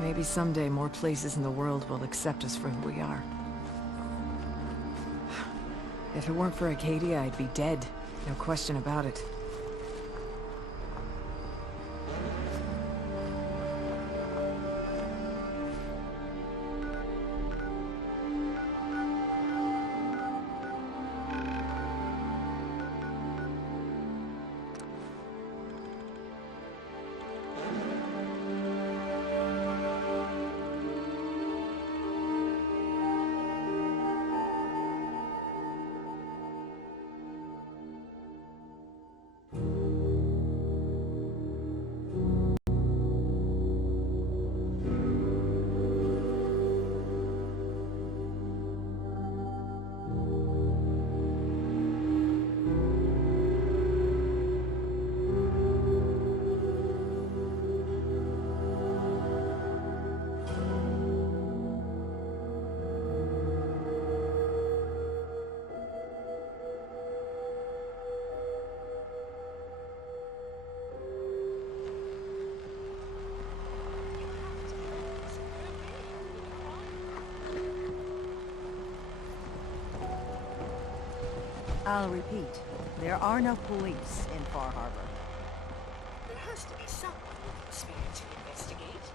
Maybe someday more places in the world will accept us for who we are. If it weren't for Acadia, I'd be dead. No question about it. I'll repeat. There are no police in Far Harbor. There has to be someone with experience to investigate.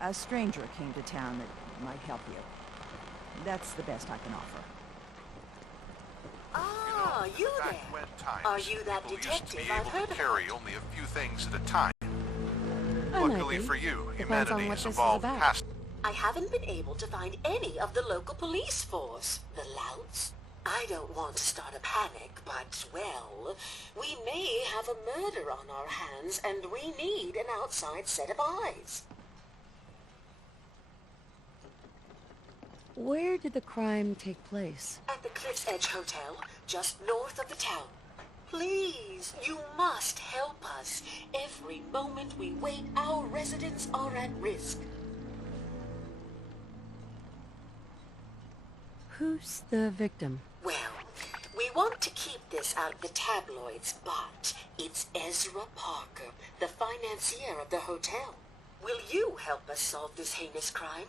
A stranger came to town that might help you. That's the best I can offer. Ah, you back there. when times, Are you that people detective used to be I've able heard to about? carry only a few things at a time. I might Luckily be. for you, Depends on humanity what has this is evolved about. past. I haven't been able to find any of the local police force. The louts? I don't want to start a panic, but, well, we may have a murder on our hands, and we need an outside set of eyes. Where did the crime take place? At the Cliff's Edge Hotel, just north of the town. Please, you must help us. Every moment we wait, our residents are at risk. Who's the victim? Well, we want to keep this out of the tabloids, but it's Ezra Parker, the financier of the hotel. Will you help us solve this heinous crime?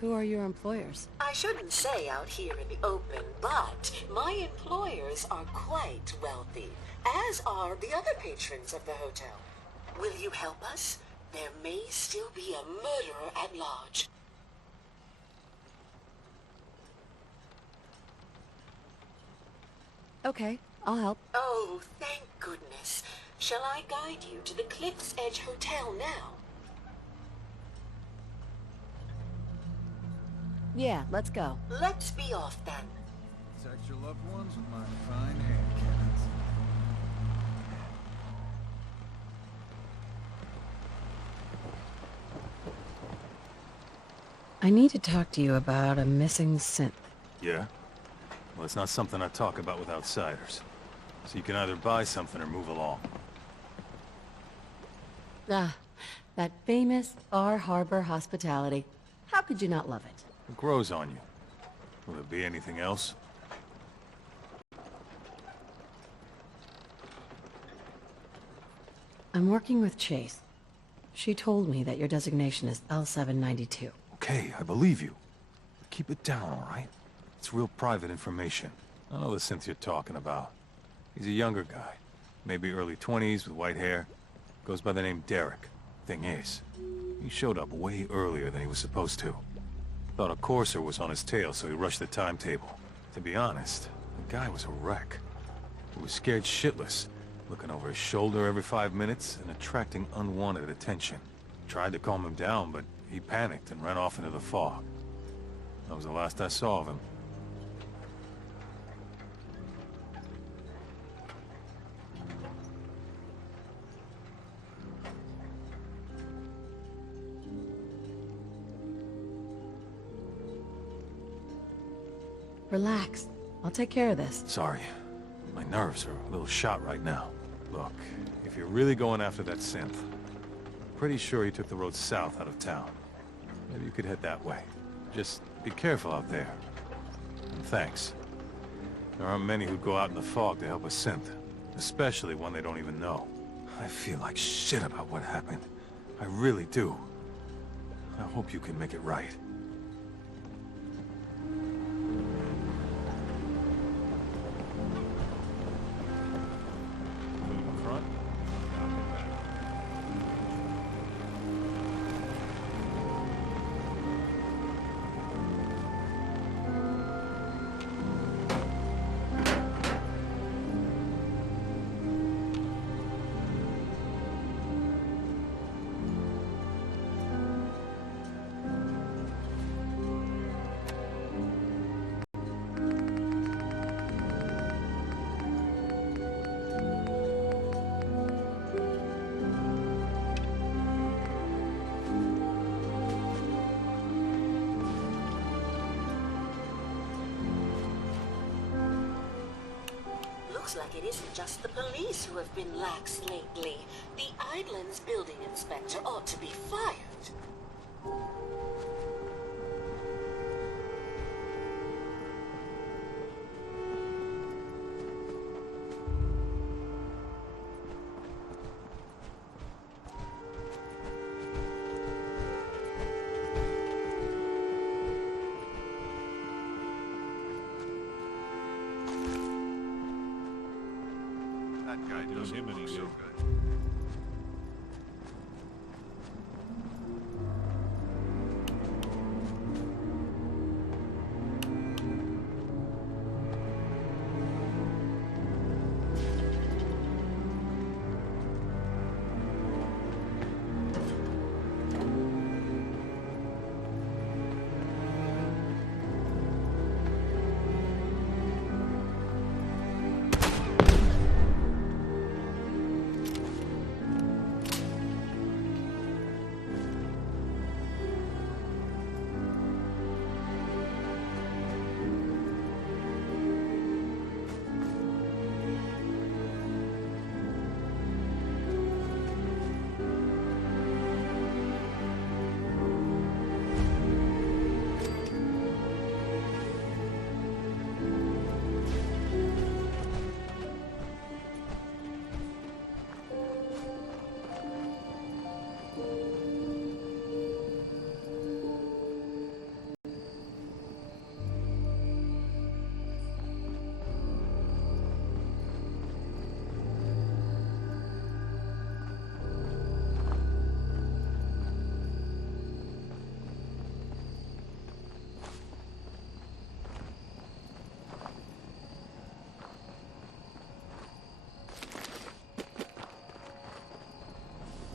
Who are your employers? I shouldn't say out here in the open, but my employers are quite wealthy, as are the other patrons of the hotel. Will you help us? There may still be a murderer at large. Okay, I'll help. Oh, thank goodness. Shall I guide you to the Cliff's Edge Hotel now? Yeah, let's go. Let's be off then. Protect your loved ones with my fine hand cannons. I need to talk to you about a missing synth. Yeah? Well, it's not something I talk about with outsiders. So you can either buy something or move along. Ah, that famous Far Harbor hospitality. How could you not love it? It grows on you. Will there be anything else? I'm working with Chase. She told me that your designation is L792. Okay, I believe you. But keep it down, all right? It's real private information. I know the synth you're talking about. He's a younger guy. Maybe early 20s with white hair. Goes by the name Derek. Thing is, he showed up way earlier than he was supposed to. Thought a courser was on his tail, so he rushed the timetable. To be honest, the guy was a wreck. He was scared shitless, looking over his shoulder every 5 minutes and attracting unwanted attention. Tried to calm him down, but he panicked and ran off into the fog. That was the last I saw of him. Relax. I'll take care of this. Sorry. My nerves are a little shot right now. Look, if you're really going after that synth, I'm pretty sure he took the road south out of town. Maybe you could head that way. Just be careful out there. And thanks. There aren't many who'd go out in the fog to help a synth, especially one they don't even know. I feel like shit about what happened. I really do. I hope you can make it right. Looks like it isn't just the police who have been lax lately. The Island's building inspector ought to be fired. That guy doesn't look so good.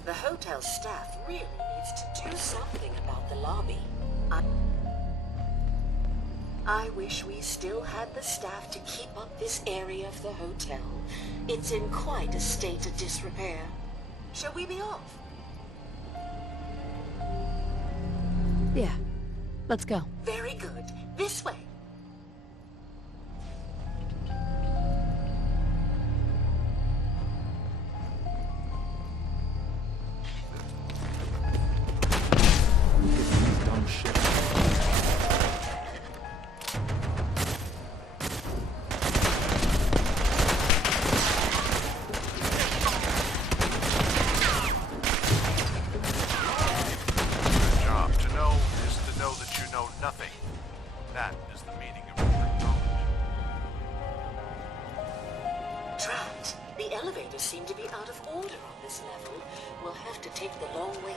The hotel staff really needs to do something about the lobby. I wish we still had the staff to keep up this area of the hotel. It's in quite a state of disrepair. Shall we be off? Yeah. Let's go. Very good. This way. That is the meaning of recruit knowledge. Trapped. The elevators seem to be out of order on this level. We'll have to take the long way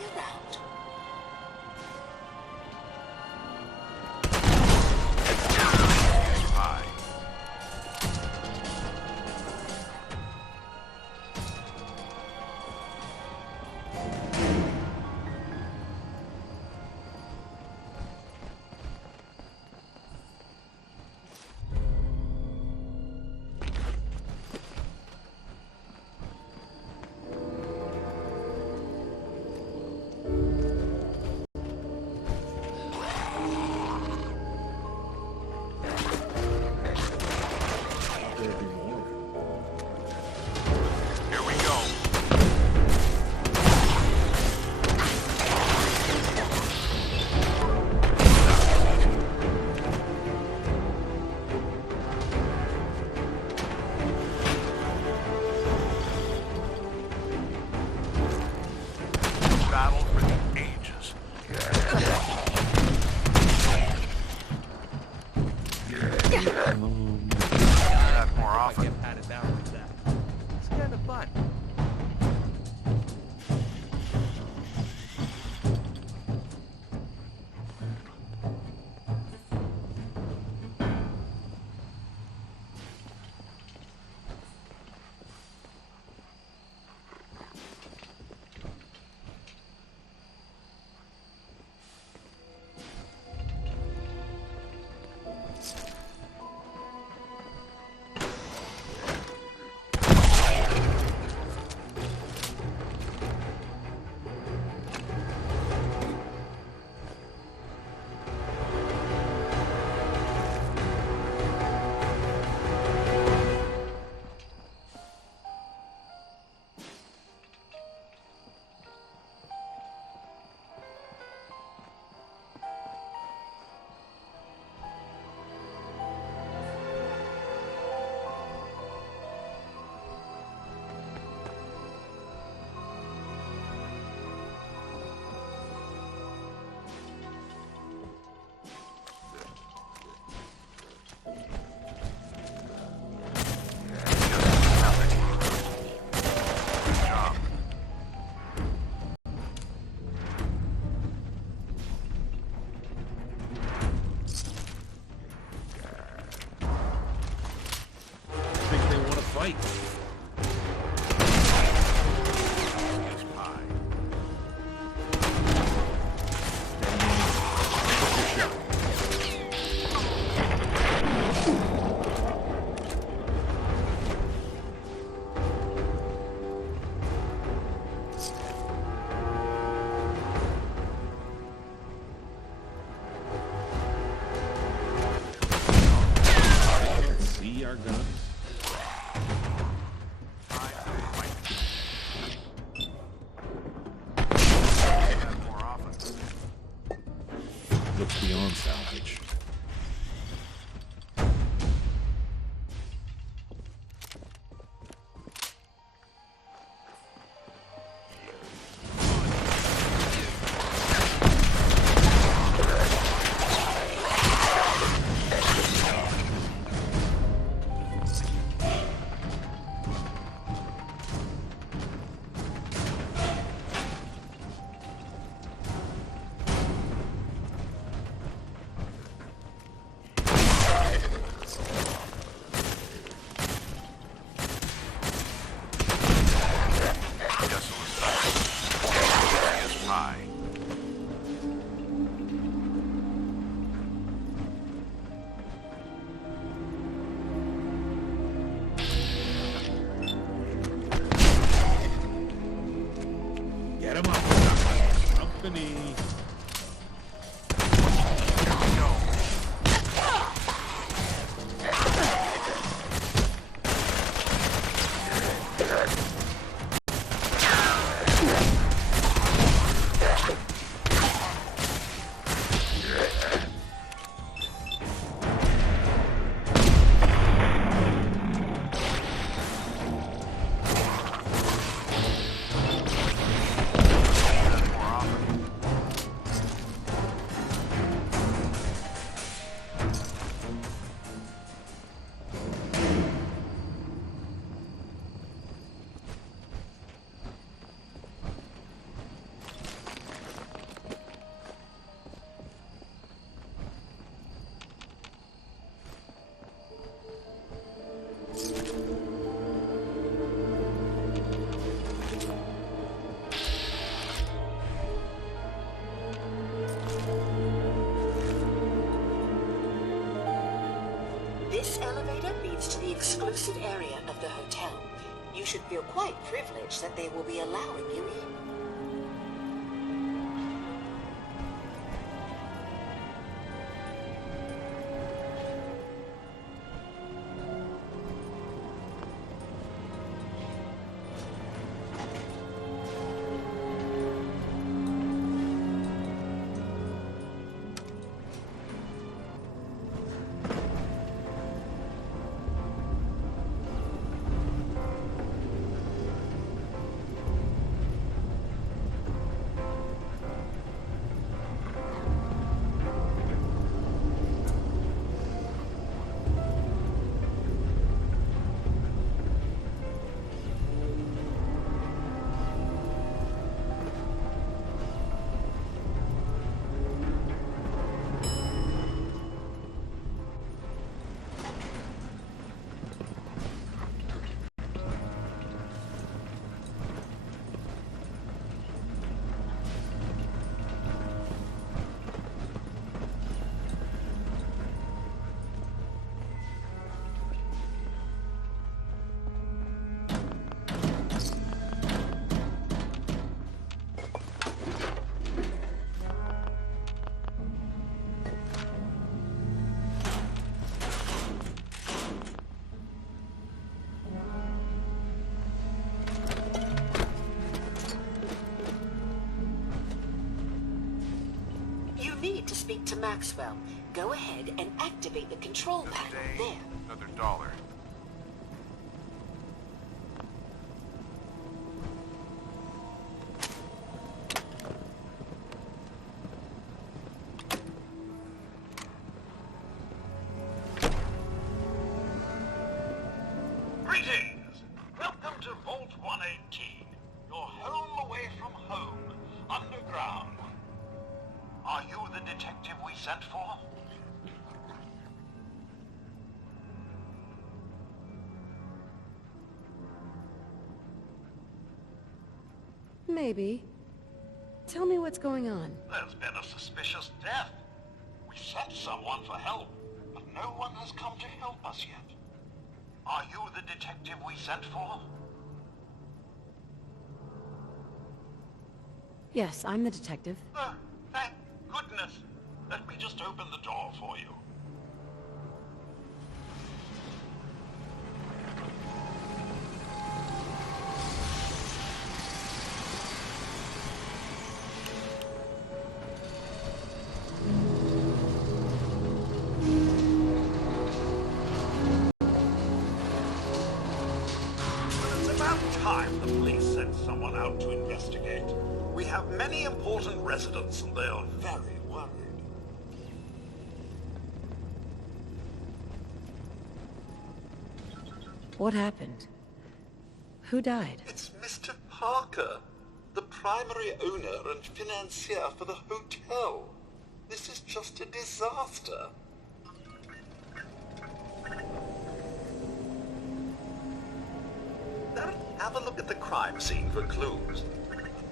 looks beyond salvage. Get him up. Company. This elevator leads to the exclusive area of the hotel. You should feel quite privileged that they will be allowing you in. Need to speak to Maxwell. Go ahead and activate the control panel there. Another dollar. Greetings! Welcome to Vault 118. Your home away from home. Underground. Are you the detective we sent for? Maybe. Tell me what's going on. There's been a suspicious death. We sent someone for help, but no one has come to help us yet. Are you the detective we sent for? Yes, I'm the detective. Thank goodness. Let me just open the door for you. investigate. We have many important residents, and they are very worried. What happened? Who died? It's Mr. Parker, the primary owner and financier for the hotel. This is just a disaster. Now, have a look at the crime scene for clues.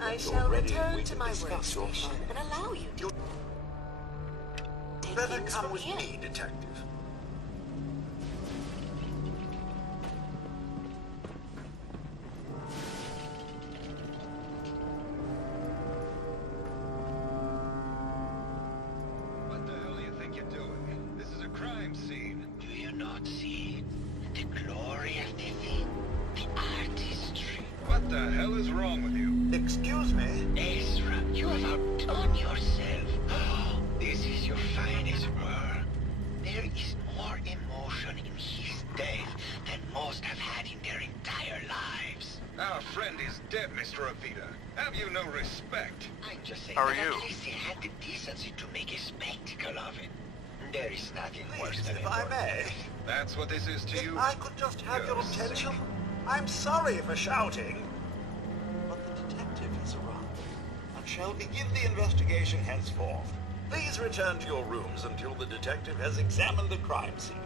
I You're shall ready, return we to can my discuss your workstation findings. and allow you to You take better things come from with here. me, detective. What the hell do you think you're doing? This is a crime scene. Do you not see the glory of the thing? The artistry. What the hell is wrong with you? Excuse me? Ezra, you have outdone yourself. This is your finest work. There is more emotion in his death than most have had in their entire lives. Our friend is dead, Mr. Avita. Have you no respect? I just say How are that you? at least they had the decency to make a spectacle of it. There is nothing worse Please, than if a I work may. That's what this is to If you? I could just have your You're attention. sick. I'm sorry for shouting. But the detective has arrived and shall begin the investigation henceforth. Please return to your rooms until the detective has examined the crime scene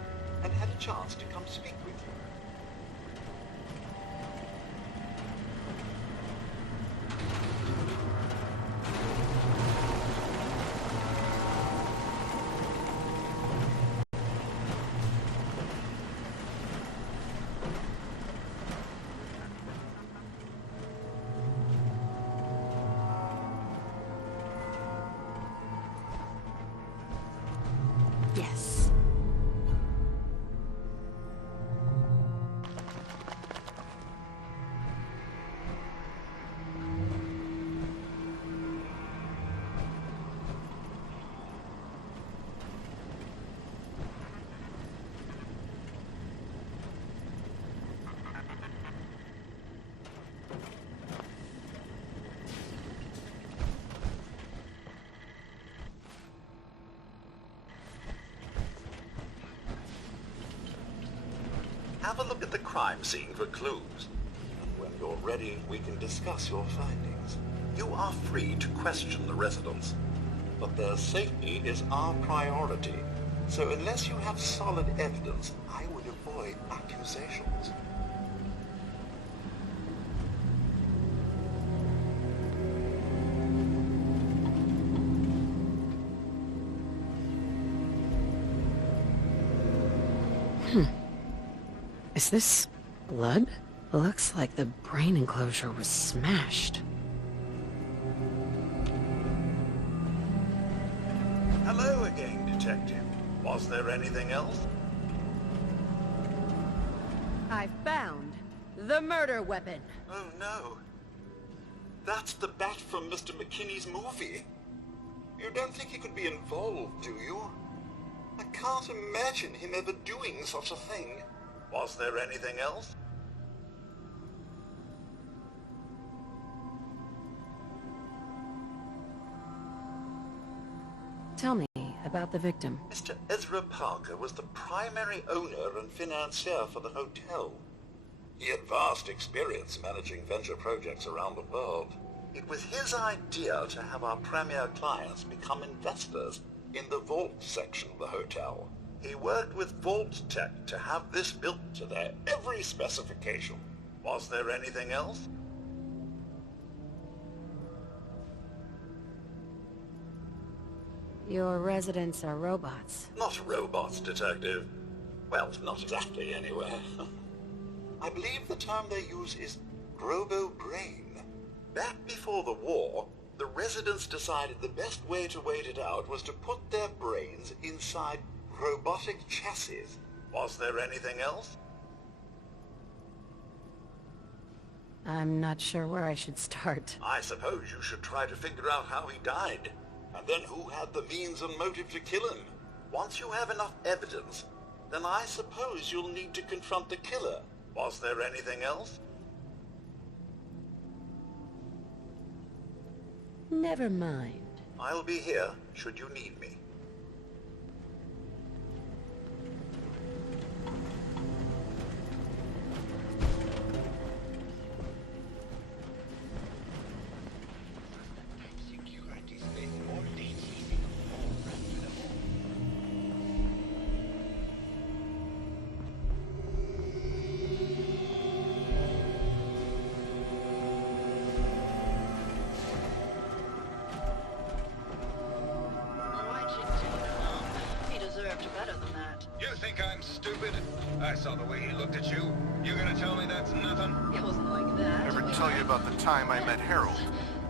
and had a chance to come speak with you. Yes. Have a look at the crime scene for clues. And when you're ready, we can discuss your findings. You are free to question the residents, but their safety is our priority. So unless you have solid evidence, I would avoid accusations. Is this blood? Looks like the brain enclosure was smashed. Hello again, Detective. Was there anything else? I found the murder weapon. Oh no. That's the bat from Mr. McKinney's movie. You don't think he could be involved, do you? I can't imagine him ever doing such a thing. Was there anything else? Tell me about the victim. Mr. Ezra Parker was the primary owner and financier for the hotel. He had vast experience managing venture projects around the world. It was his idea to have our premier clients become investors in the vault section of the hotel. He worked with Vault Tech to have this built to their every specification. Was there anything else? Your residents are robots. Not robots, Detective. Well, not exactly, anyway. I believe the term they use is robo-brain. Back before the war, the residents decided the best way to wait it out was to put their brains inside robotic chassis. Was there anything else? I'm not sure where I should start. I suppose you should try to figure out how he died, and then who had the means and motive to kill him. Once you have enough evidence, then I suppose you'll need to confront the killer. Was there anything else? Never mind. I'll be here should you need me. Security space more dating. All run to the home. Why'd you do him? He deserved better than that. You think I'm stupid? I saw the way he looked at you. You gonna tell me that's nothing? It wasn't like that. Ever tell you about the time I met Harold?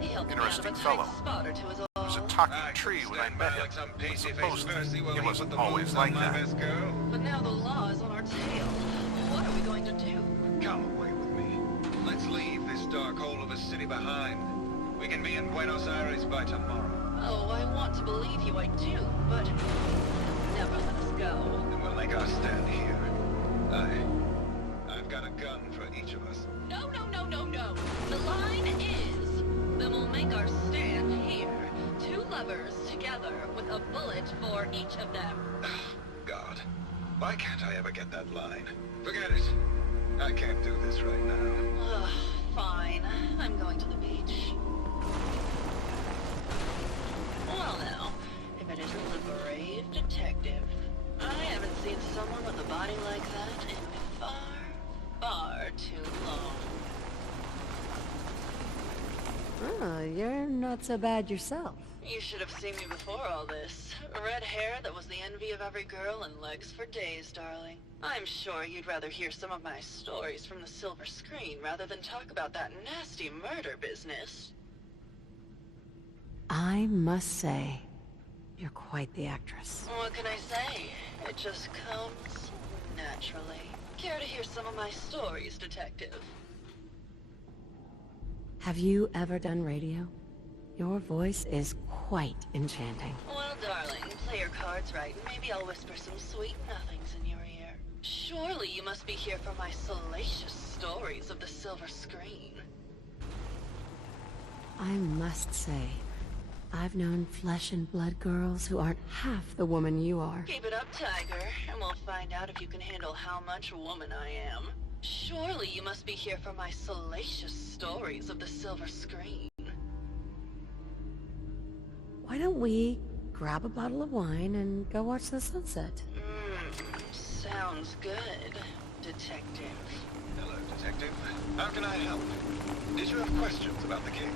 He helped me out of a Interesting tight fellow. spot or two is all. He was a talking I tree could when I stand met by him. like some But pasty-faced supposedly, Pharisee while he he wasn't put the always moves like on my that. best girl. But now the law is on our tail. What are we going to do? Come away with me. Let's leave this dark hole of a city behind. We can be in Buenos Aires by tomorrow. Oh, I want to believe you, I do, but never let us go. And we'll make our stand here. I've got a gun for each of us. No, no, no, no, no. The line is, then we'll make our stand here. Two lovers together with a bullet for each of them. God, why can't I ever get that line? Forget it. I can't do this right now. Ugh, fine. I'm going to the beach. Well now, if it isn't the brave detective. I haven't seen someone with a body like that in far too long. Oh, you're not so bad yourself. You should have seen me before all this. Red hair that was the envy of every girl and legs for days, darling. I'm sure you'd rather hear some of my stories from the silver screen rather than talk about that nasty murder business. I must say, you're quite the actress. What can I say? It just comes naturally. Care to hear some of my stories, detective? Have you ever done radio? Your voice is quite enchanting. Well, darling, play your cards right, and maybe I'll whisper some sweet nothings in your ear. Surely you must be here for my salacious stories of the silver screen. I must say, I've known flesh and blood girls who aren't half the woman you are. Keep it up, Tiger, and we'll find out if you can handle how much woman I am. Surely you must be here for my salacious stories of the silver screen. Why don't we grab a bottle of wine and go watch the sunset? Sounds good, detective. Hello, detective. How can I help? Did you have questions about the case?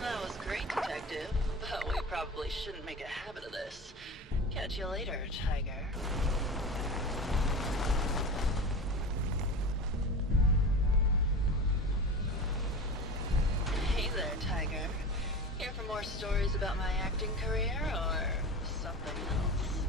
That was great, detective, but we probably shouldn't make a habit of this. Catch you later, Tiger. Hey there, Tiger. Here for more stories about my acting career, or something else?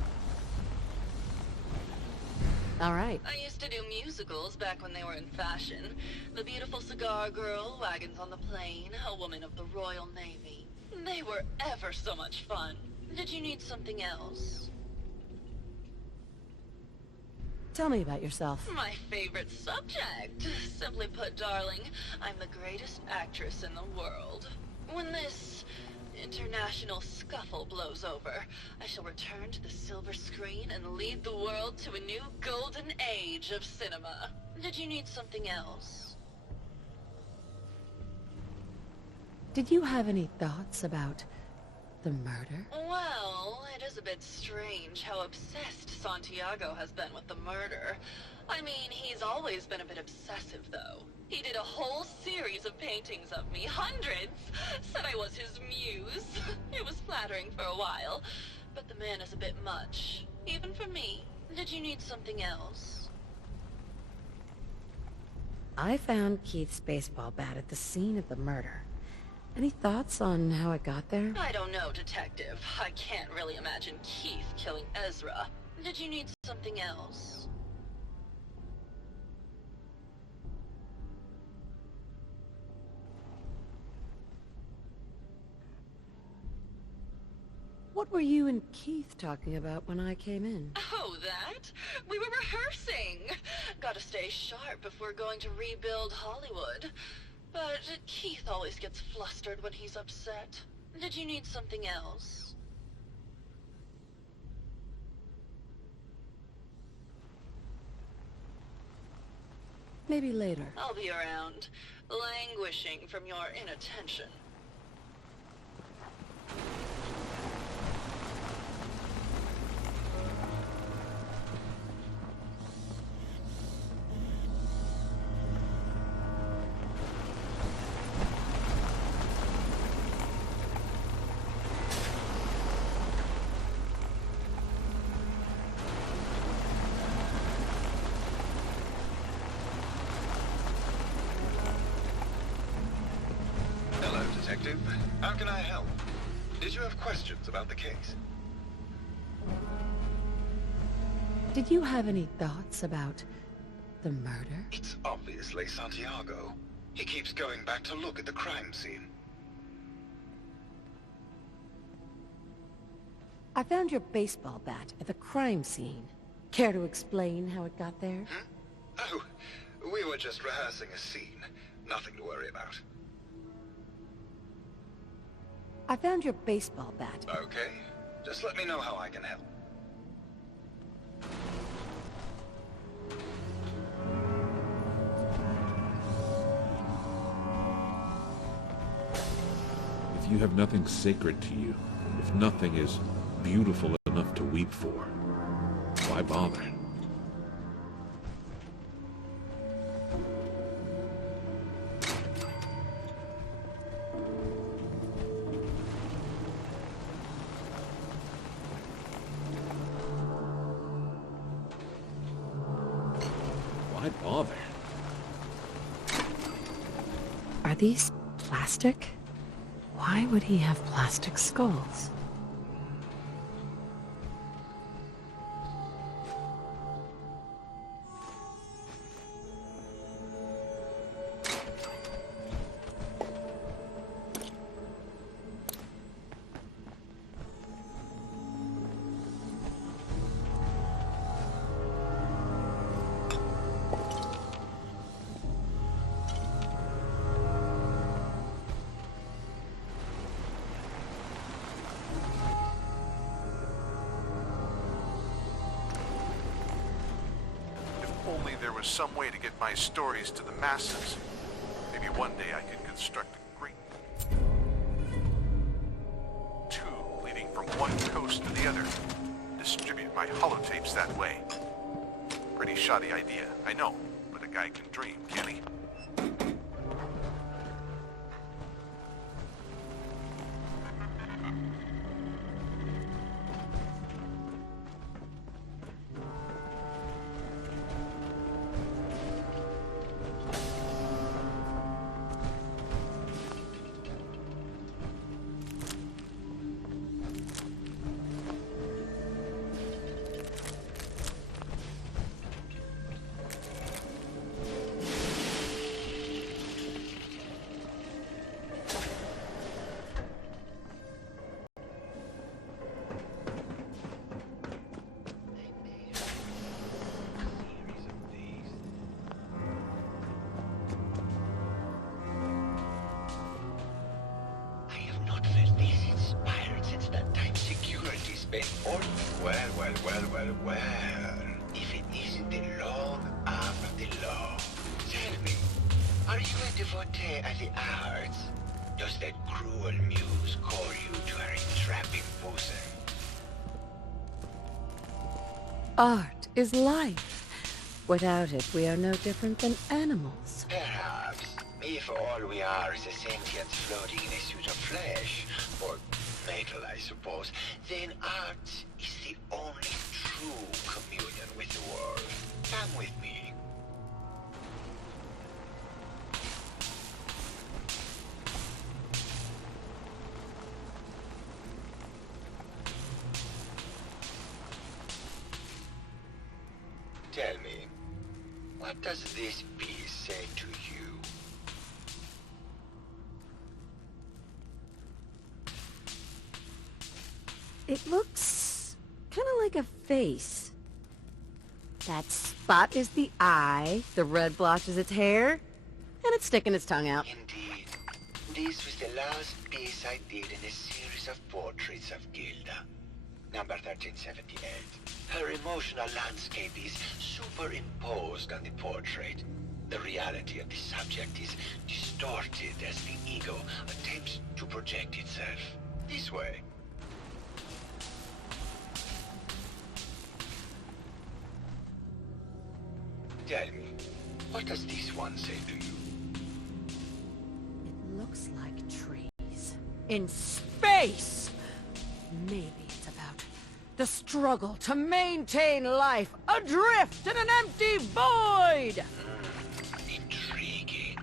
All right. I used to do musicals back when they were in fashion. The Beautiful Cigar Girl, Wagons on the Plain, A Woman of the Royal Navy. They were ever so much fun. Did you need something else? Tell me about yourself. My favorite subject. Simply put, darling, I'm the greatest actress in the world. When this international scuffle blows over, I shall return to the silver screen and lead the world to a new golden age of cinema. Did you need something else? Did you have any thoughts about the murder? Well, it is a bit strange how obsessed Santiago has been with the murder. I mean, he's always been a bit obsessive, though. He did a whole series of paintings of me, hundreds, said I was his muse. It was flattering for a while, but the man is a bit much, even for me. Did you need something else? I found Keith's baseball bat at the scene of the murder. Any thoughts on how it got there? I don't know, detective. I can't really imagine Keith killing Ezra. Did you need something else? What were you and Keith talking about when I came in? Oh, that? We were rehearsing. Gotta stay sharp if we're going to rebuild Hollywood. But Keith always gets flustered when he's upset. Did you need something else? Maybe later. I'll be around, languishing from your inattention. Hello, Detective. How can I help? Did you have questions about the case? Did you have any thoughts about the murder? It's obviously Santiago. He keeps going back to look at the crime scene. I found your baseball bat at the crime scene. Care to explain how it got there? Oh, we were just rehearsing a scene. Nothing to worry about. I found your baseball bat. Okay. Just let me know how I can help. If you have nothing sacred to you, if nothing is beautiful enough to weep for, why bother? Why bother? Are these plastic? Why would he have plastic skulls? Only there was some way to get my stories to the masses. Maybe one day I could construct a great tube leading from one coast to the other. Distribute my holotapes that way. Pretty shoddy idea, I know, but a guy can dream, can't he? Well, if it isn't the long arm of the law. Tell me, are you a devotee of the arts? Does that cruel muse call you to her entrapping bosom? Art is life. Without it, we are no different than animals. Perhaps, if all we are is a sentience floating in a suit of flesh, or metal, I suppose, then art is the only true communion with the world. Come with me. Tell me, what does this piece say to you? It looks kind of like a face. That spot is the eye, the red blotch is its hair, and it's sticking its tongue out. Indeed. This was the last piece I did in a series of portraits of Gilda. Number 1378. Her emotional landscape is superimposed on the portrait. The reality of the subject is distorted as the ego attempts to project itself. This way. Tell me, what does this one say to you? It looks like trees. In space! Maybe it's about the struggle to maintain life adrift in an empty void! Intriguing.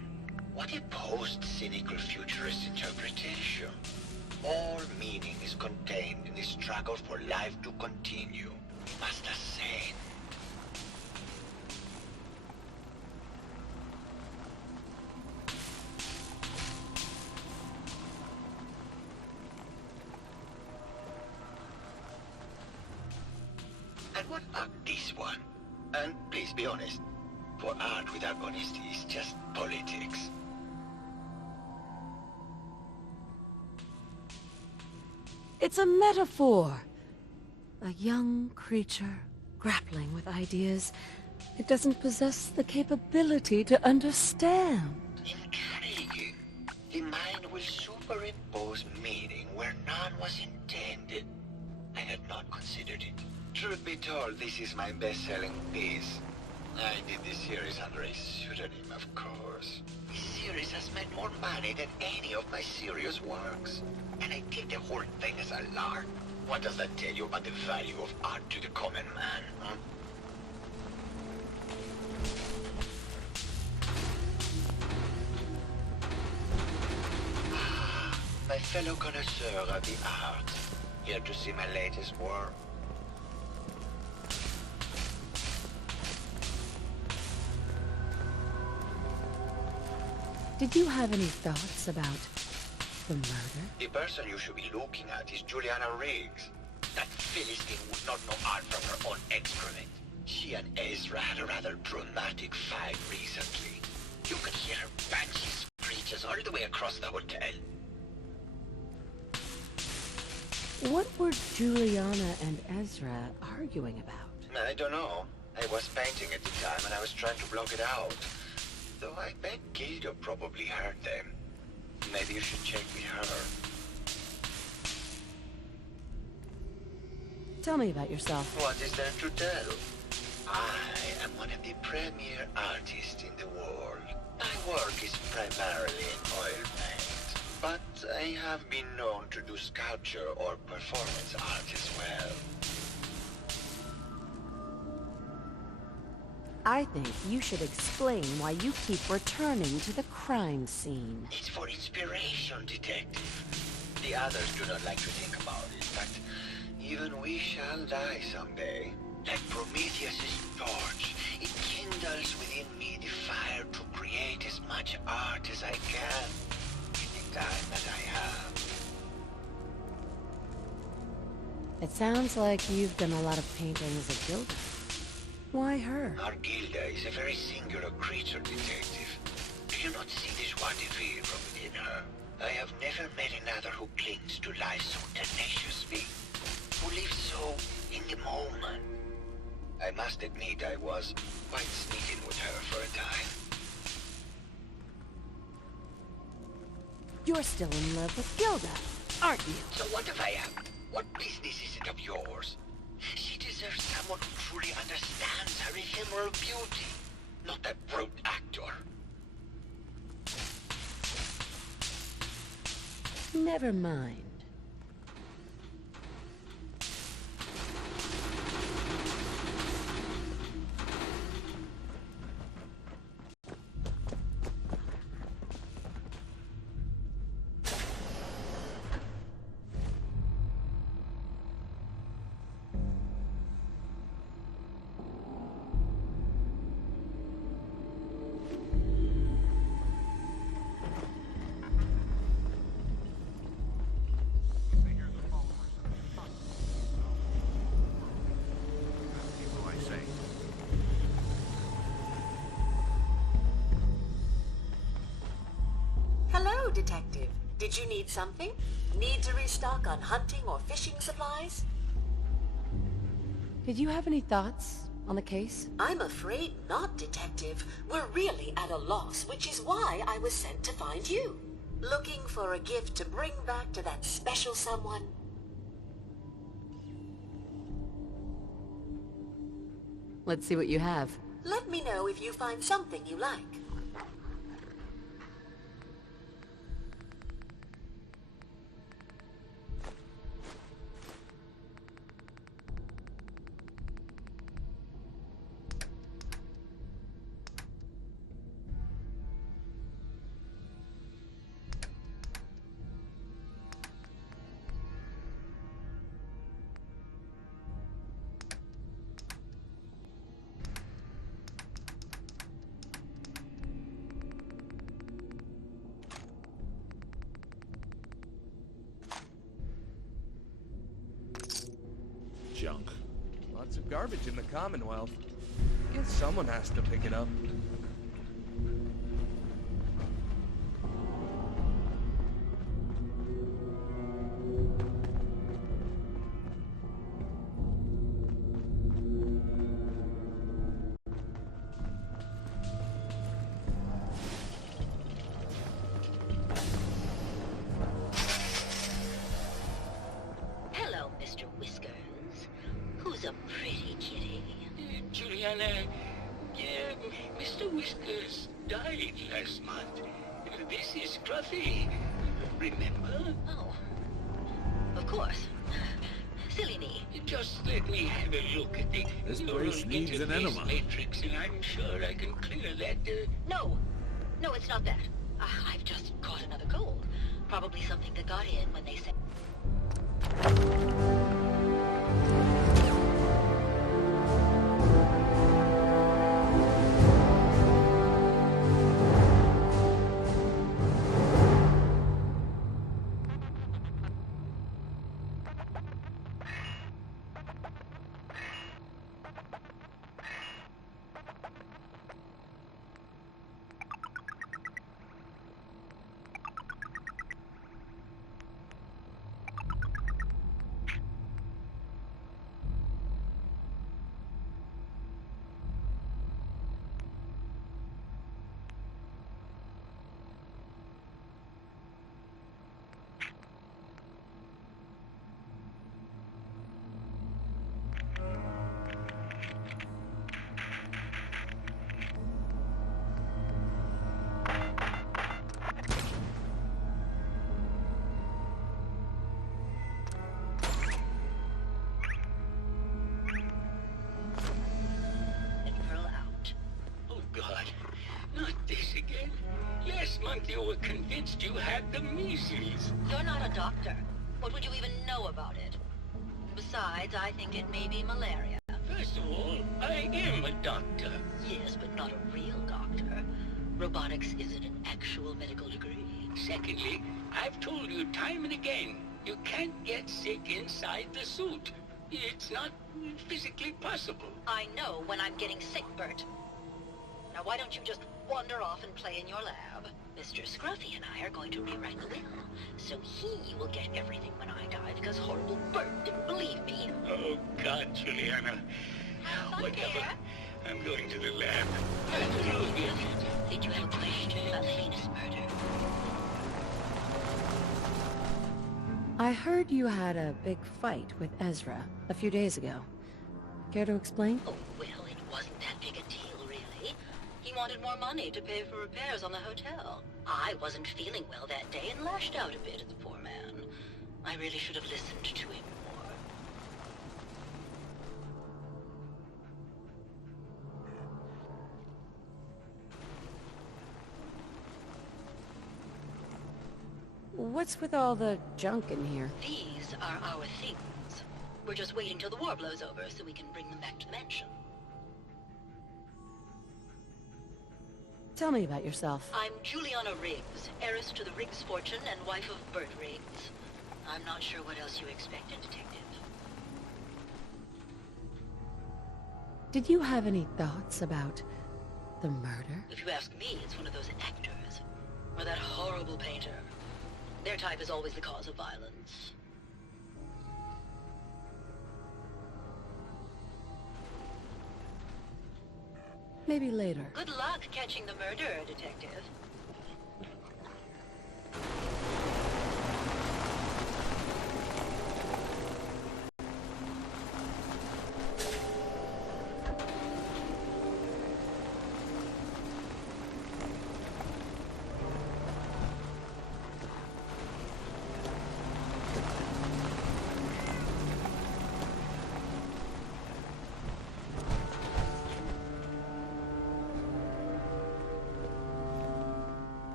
What a post-cynical futurist interpretation. All meaning is contained in the struggle for life to continue. Master Sane. And what about this one? And please be honest, for art without honesty is just politics. It's a metaphor. A young creature grappling with ideas it doesn't possess the capability to understand. Intriguing. The mind will superimpose meaning where none was intended. I had not considered it. Truth be told, this is my best-selling piece. I did this series under a pseudonym, of course. This series has made more money than any of my serious works. And I did the whole thing as a lark. What does that tell you about the value of art to the common man, huh? My fellow connoisseur of the art, here to see my latest work. Did you have any thoughts about the murder? The person you should be looking at is Juliana Riggs. That Philistine would not know art from her own excrement. She and Ezra had a rather dramatic fight recently. You could hear her banshee screeches all the way across the hotel. What were Juliana and Ezra arguing about? I don't know. I was painting at the time and I was trying to block it out. Though I bet Gilda probably heard them. Maybe you should check with her. Tell me about yourself. What is there to tell? I am one of the premier artists in the world. My work is primarily in oil paint, but I have been known to do sculpture or performance art as well. I think you should explain why you keep returning to the crime scene. It's for inspiration, detective. The others do not like to think about it, but even we shall die someday. Like Prometheus' torch, it kindles within me the fire to create as much art as I can in the time that I have. It sounds like you've done a lot of paintings of Gilda. Why her? Our Gilda is a very singular creature, detective. Do you not see the joie de vivre from within her? I have never met another who clings to life so tenaciously, who lives so in the moment. I must admit I was quite smitten with her for a time. You're still in love with Gilda, aren't you? So what if I am? What business is it of yours? She deserves someone who truly understands her ephemeral beauty, not that brute actor. Never mind. Hello, Detective. Did you need something? Need to restock on hunting or fishing supplies? Did you have any thoughts on the case? I'm afraid not, Detective. We're really at a loss, which is why I was sent to find you. Looking for a gift to bring back to that special someone? Let's see what you have. Let me know if you find something you like. Junk. Lots of garbage in the Commonwealth. Guess someone has to pick it up. Hello, Mr. Whiskers. Who's a pretty kitty? Juliana, Mr. Whiskers died last month. This is Scruffy. Remember? Oh, of course. Silly me. Just let me have a look at the This neural place needs an interface enema. matrix, and I'm sure I can clear that. No, it's not that. I've just caught another cold. Probably something that got in when they said... Oh, God. Not this again. Last month you were convinced you had the measles. You're not a doctor. What would you even know about it? Besides, I think it may be malaria. First of all, I am a doctor. Yes, but not a real doctor. Robotics isn't an actual medical degree. Secondly, I've told you time and again, you can't get sick inside the suit. It's not physically possible. I know when I'm getting sick, Bert. Now why don't you just wander off and play in your lab? Mr. Scruffy and I are going to rewrite the will, so he will get everything when I die because horrible Bert didn't believe me. Oh, God, Juliana. Whatever. I'm going to the lab. Did you have a question about the heinous murder? I heard you had a big fight with Ezra a few days ago. Care to explain? Oh, well, it wasn't that big a deal, really. He wanted more money to pay for repairs on the hotel. I wasn't feeling well that day and lashed out a bit at the poor man. I really should have listened to him more. What's with all the junk in here? These are our things. We're just waiting till the war blows over so we can bring them back to the mansion. Tell me about yourself. I'm Juliana Riggs, heiress to the Riggs fortune and wife of Bert Riggs. I'm not sure what else you expected, Detective. Did you have any thoughts about the murder? If you ask me, it's one of those actors. Or that horrible painter Their type is always the cause of violence. Maybe later. Good luck catching the murderer, Detective.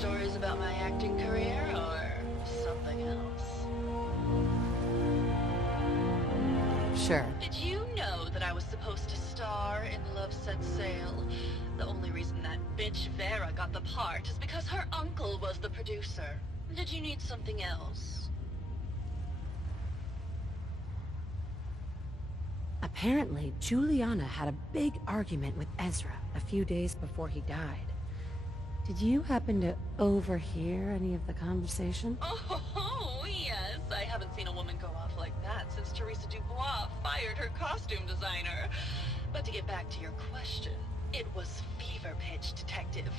Stories about my acting career or something else? Sure. Did you know that I was supposed to star in Love Set Sail? The only reason that bitch Vera got the part is because her uncle was the producer. Did you need something else? Apparently, Juliana had a big argument with Ezra a few days before he died. Did you happen to overhear any of the conversation? Oh, yes. I haven't seen a woman go off like that since Teresa Dubois fired her costume designer. But to get back to your question, it was fever pitch, Detective.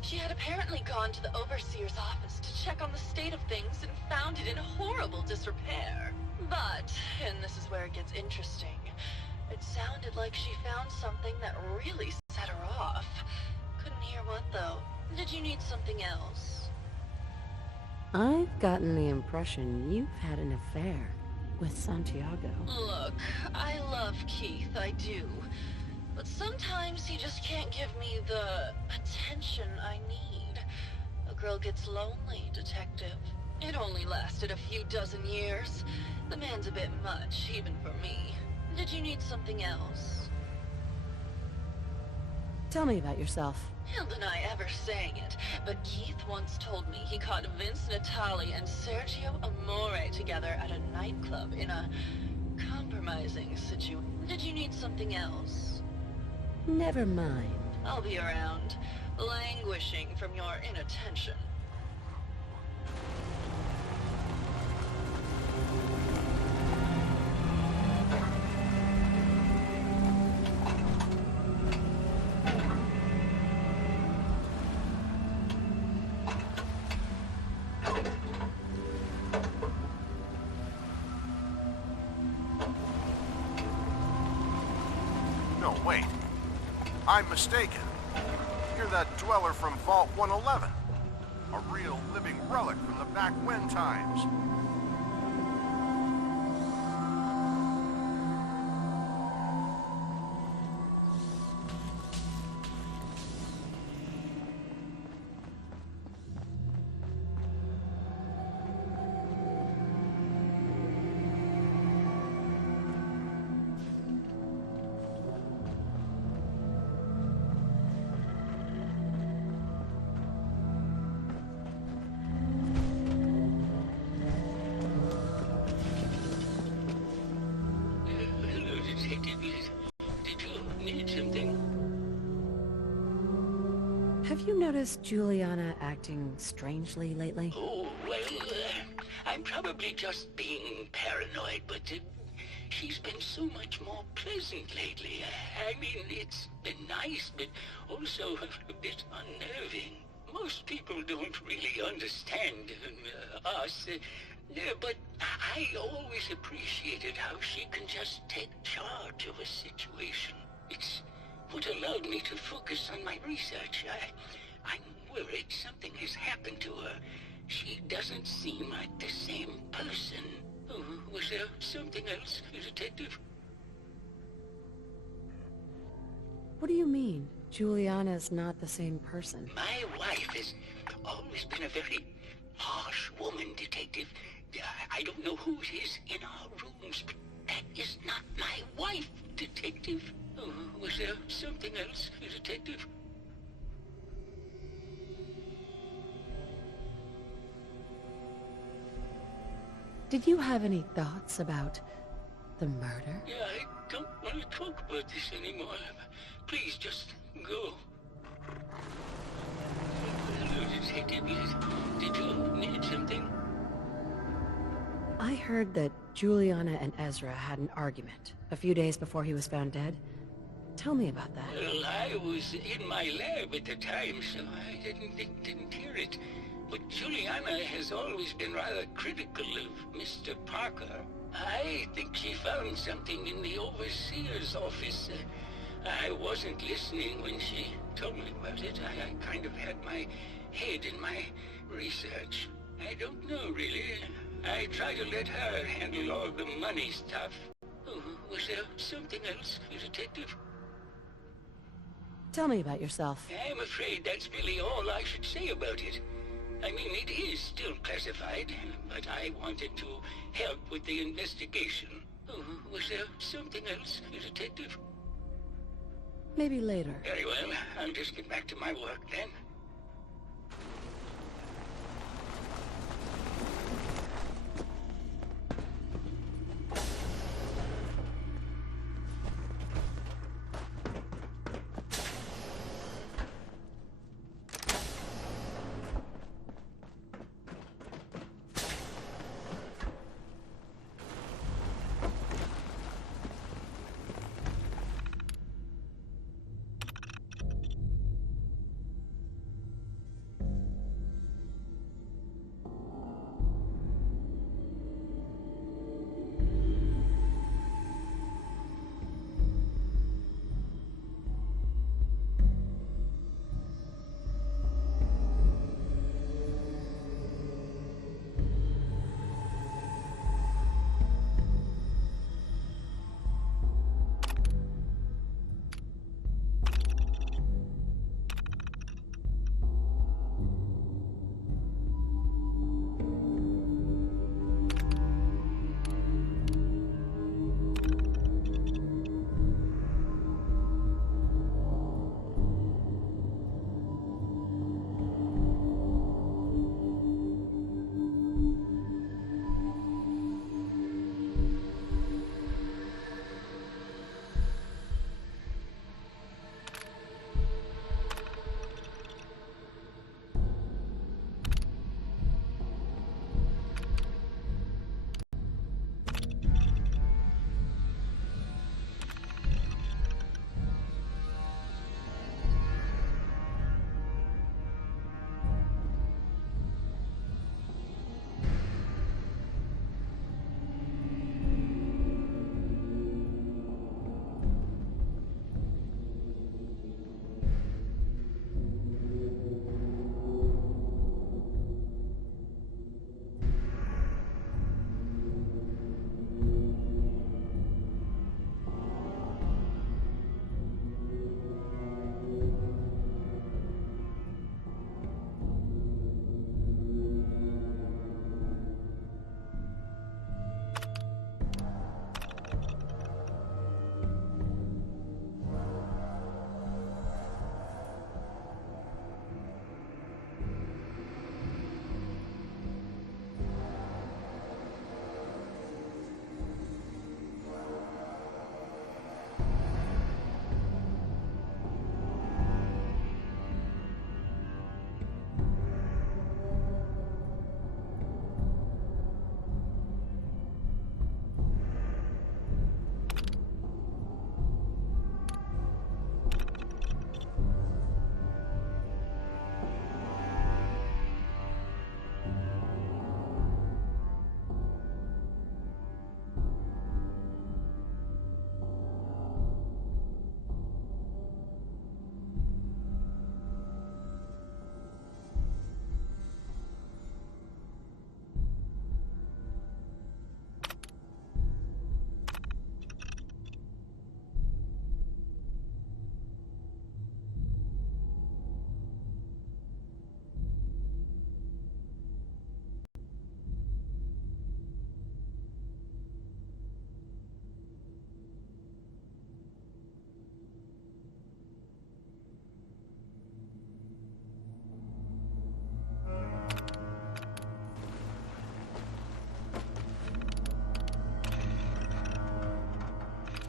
She had apparently gone to the overseer's office to check on the state of things and found it in horrible disrepair. But, and this is where it gets interesting, it sounded like she found something that really set her off. Couldn't hear what, though. Did you need something else? I've gotten the impression you've had an affair with Santiago. Look, I love Keith, I do. But sometimes he just can't give me the attention I need. A girl gets lonely, Detective. It only lasted a few dozen years. The man's a bit much, even for me. Did you need something else? Tell me about yourself. He'll deny ever saying it, but Keith once told me he caught Vince Natali and Sergio Amore together at a nightclub in a compromising situation. Did you need something else? Never mind. I'll be around, languishing from your inattention. No, wait. I'm mistaken. You're that dweller from Vault 111. A real living relic from the back when times. Have you noticed Juliana acting strangely lately? Oh, well, I'm probably just being paranoid, but she's been so much more pleasant lately. I mean, it's been nice, but also a bit unnerving. Most people don't really understand us, but I always appreciated how she can just take charge of a situation. It's what allowed me to focus on my research. I'm worried something has happened to her. She doesn't seem like the same person. Oh, was there something else, Detective? What do you mean? Juliana's not the same person. My wife has always been a very harsh woman, Detective. I don't know who it is in our rooms, but that is not my wife, Detective. Oh, was there something else, Detective? Did you have any thoughts about the murder? Yeah, I don't want to talk about this anymore. Please, just go. Hello, Detective. Did you need something? I heard that Juliana and Ezra had an argument a few days before he was found dead. Tell me about that. Well, I was in my lab at the time, so I didn't hear it. But Juliana has always been rather critical of Mr. Parker. I think she found something in the overseer's office. I wasn't listening when she told me about it. I kind of had my head in my research. I don't know, really. I try to let her handle all the money stuff. Oh, was there something else, Detective? Tell me about yourself. I'm afraid that's really all I should say about it. I mean, it is still classified, but I wanted to help with the investigation. Oh, was there something else, Detective? Maybe later. Very well. I'll just get back to my work then.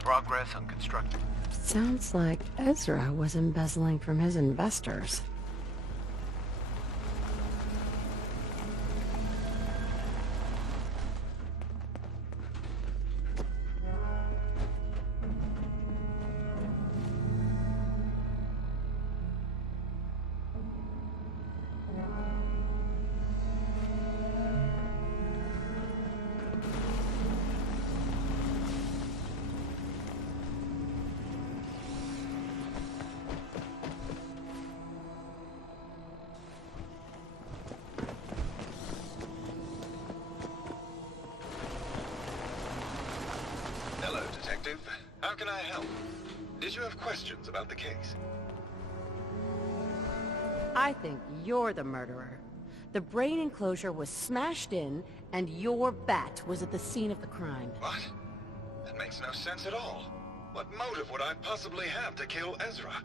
Progress on construction. Sounds like Ezra was embezzling from his investors. Hello, Detective. How can I help? Did you have questions about the case? I think you're the murderer. The brain enclosure was smashed in, and your bat was at the scene of the crime. What? That makes no sense at all. What motive would I possibly have to kill Ezra?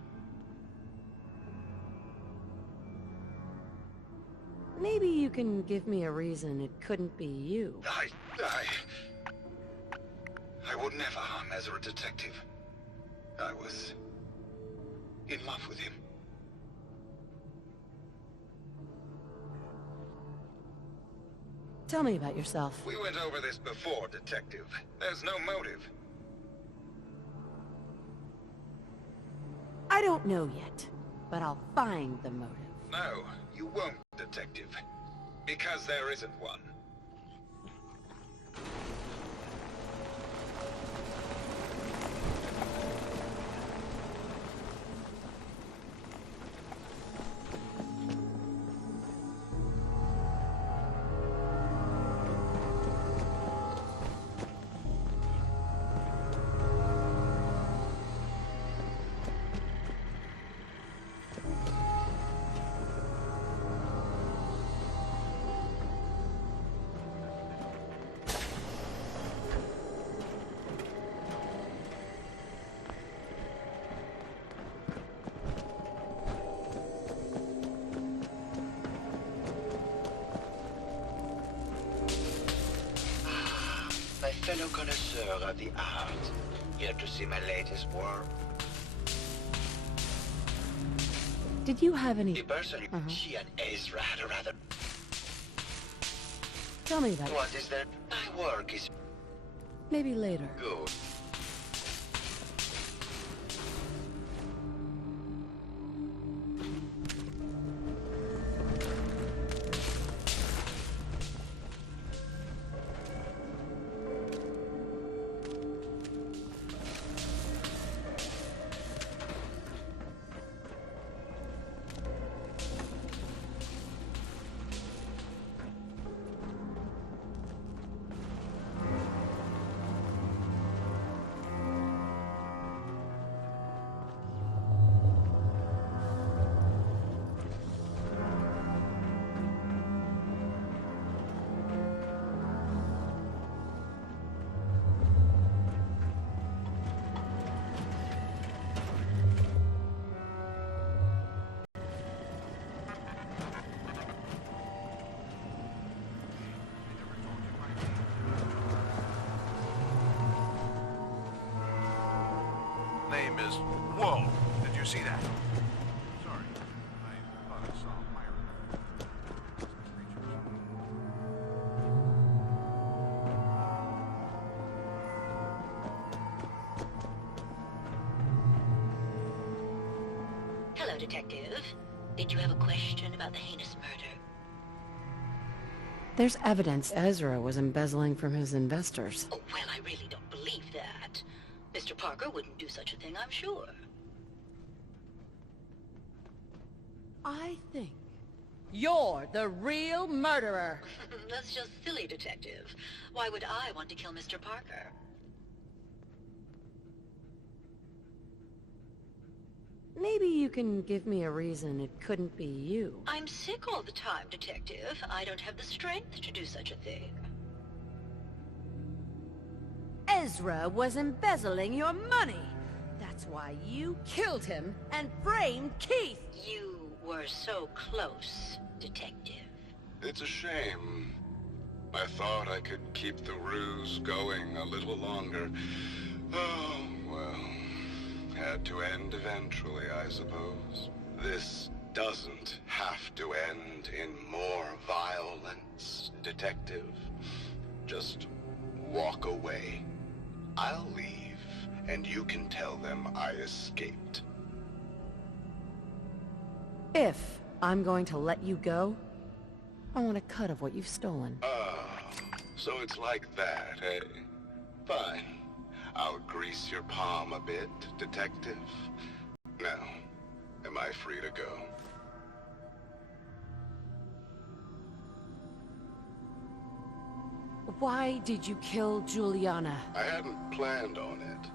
Maybe you can give me a reason it couldn't be you. I would never harm Ezra, Detective. I was in love with him. Tell me about yourself. We went over this before, Detective. There's no motive. I don't know yet, but I'll find the motive. No, you won't, Detective. Because there isn't one. My fellow connoisseur of the art, here to see my latest work. Did you have any... Personally, she and Ezra had a rather... Tell me about it. What is that? My work is Maybe later. good. Name is... Whoa! Did you see that? Sorry. I thought I saw a fire. Hello, Detective. Did you have a question about the heinous murder? There's evidence Ezra was embezzling from his investors. Oh, well, I really don't believe that. Mr. Parker wouldn't do such a thing, I'm sure. I think you're the real murderer. That's just silly, Detective. Why would I want to kill Mr. Parker? Maybe you can give me a reason it couldn't be you. I'm sick all the time, Detective. I don't have the strength to do such a thing. Ezra was embezzling your money. That's why you killed him and framed Keith. You were so close, Detective. It's a shame. I thought I could keep the ruse going a little longer. Oh, had to end eventually, I suppose. This doesn't have to end in more violence, Detective. Just walk away. I'll leave, and you can tell them I escaped. If I'm going to let you go, I want a cut of what you've stolen. So it's like that, eh? Fine. I'll grease your palm a bit, Detective. Now, am I free to go? Why did you kill Juliana? I hadn't planned on it,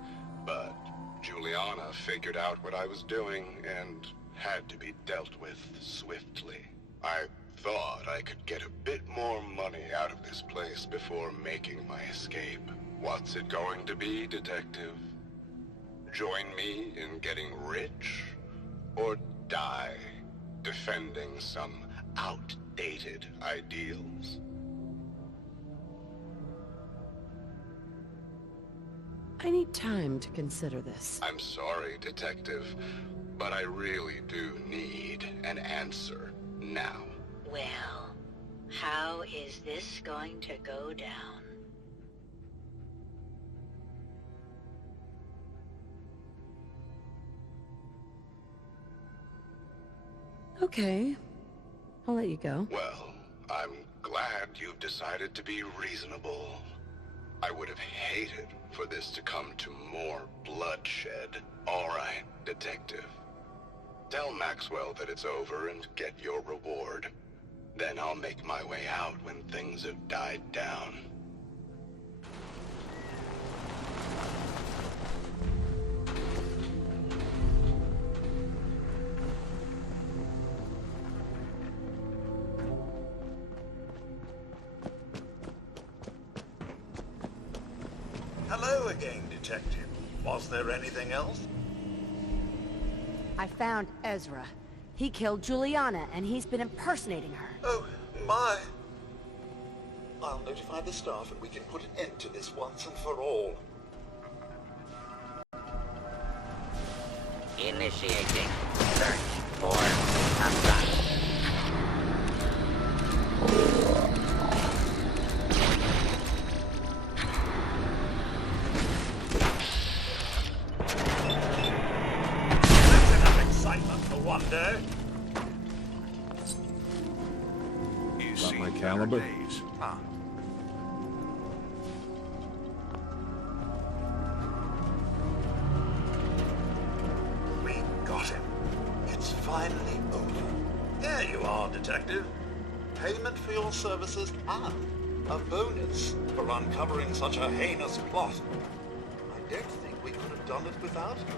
but Juliana figured out what I was doing and had to be dealt with swiftly. I thought I could get a bit more money out of this place before making my escape. What's it going to be, Detective? Join me in getting rich? Or die defending some outdated ideals? I need time to consider this. I'm sorry, Detective, but I really do need an answer now. Well, how is this going to go down? Okay. I'll let you go. Well, I'm glad you've decided to be reasonable. I would have hated for this to come to more bloodshed. All right, Detective. Tell Maxwell that it's over and get your reward. Then I'll make my way out when things have died down. Hello again, Detective. Was there anything else? I found Ezra. He killed Juliana, and he's been impersonating her. Oh, my. I'll notify the staff and we can put an end to this once and for all. Initiating search for Assassin. That's enough excitement for one day. Got my caliber? We got him. It's finally over. There you are, Detective. Payment for your services and a bonus for uncovering such a heinous plot. I don't think we could have done it without you.